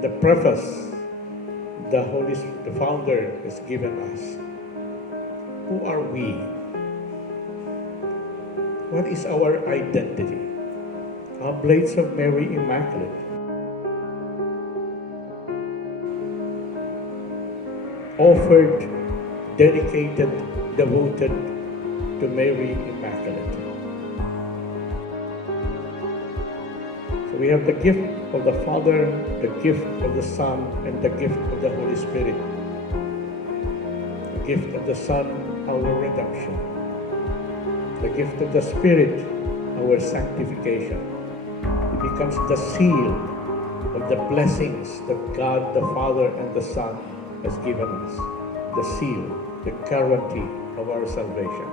And the preface the founder has given us. Who are we? What is our identity? Oblates of Mary Immaculate. Offered, dedicated, devoted to Mary Immaculate. So we have the gift of the Father, the gift of the Son, and the gift of the Holy Spirit. The gift of the Son, our redemption. The gift of the Spirit, our sanctification. It becomes the seal of the blessings that God the Father and the Son has given us. The seal, the guarantee of our salvation.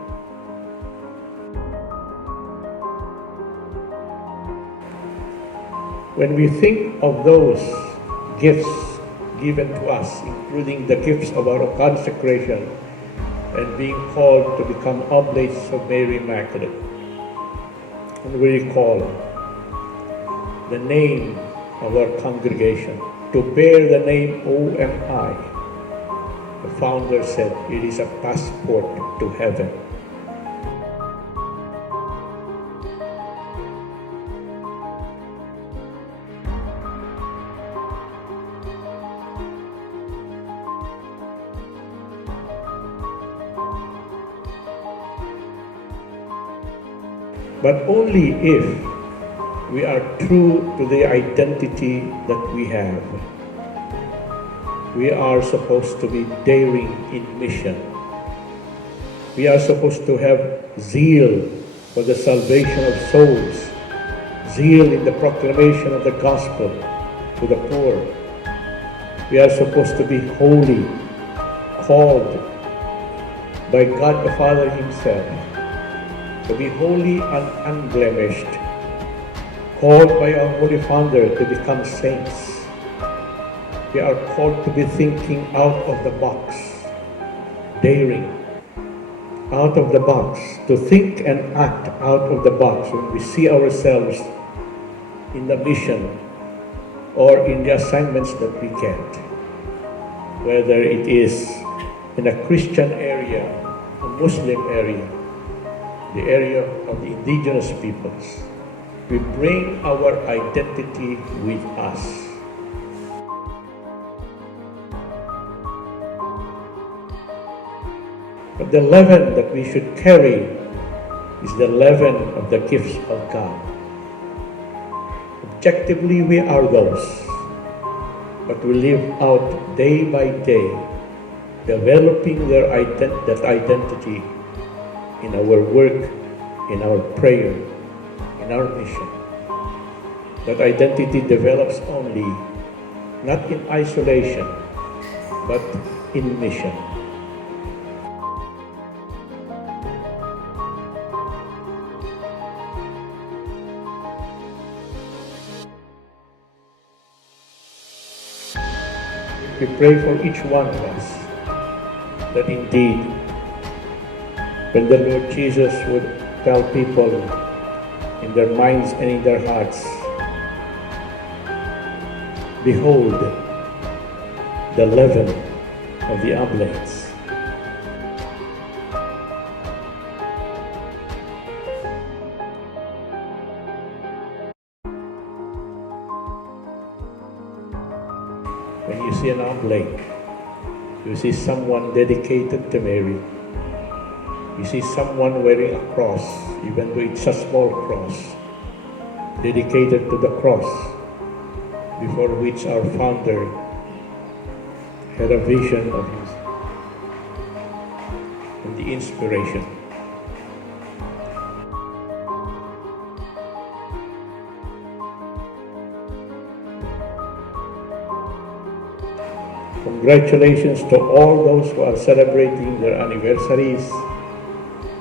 When we think of those gifts given to us, including the gifts of our consecration and being called to become oblates of Mary Immaculate, and we recall the name of our congregation, to bear the name OMI, the founder said it is a passport to heaven. But only if we are true to the identity that we have. We are supposed to be daring in mission. We are supposed to have zeal for the salvation of souls, zeal in the proclamation of the gospel to the poor. We are supposed to be holy, called by God the Father Himself, to be holy and unblemished, called by our Holy Founder to become saints. We are called to be thinking out of the box, daring, out of the box, to think and act out of the box when we see ourselves in the mission or in the assignments that we get, whether it is in a Christian area, a Muslim area, the area of the indigenous peoples. We bring our identity with us. But the leaven that we should carry is the leaven of the gifts of God. Objectively, we are those, but we live out day by day, developing that identity in our work, in our prayer, in our mission. That identity develops only, not in isolation, but in mission. We pray for each one of us that indeed, when the Lord Jesus would tell people in their minds and in their hearts, behold the leaven of the oblates. When you see an oblate, you see someone dedicated to Mary. You see someone wearing a cross, even though it's a small cross, dedicated to the cross, before which our founder had a vision of his and the inspiration. Congratulations to all those who are celebrating their anniversaries,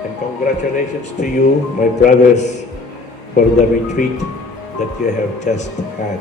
and congratulations to you, my brothers, for the retreat that you have just had.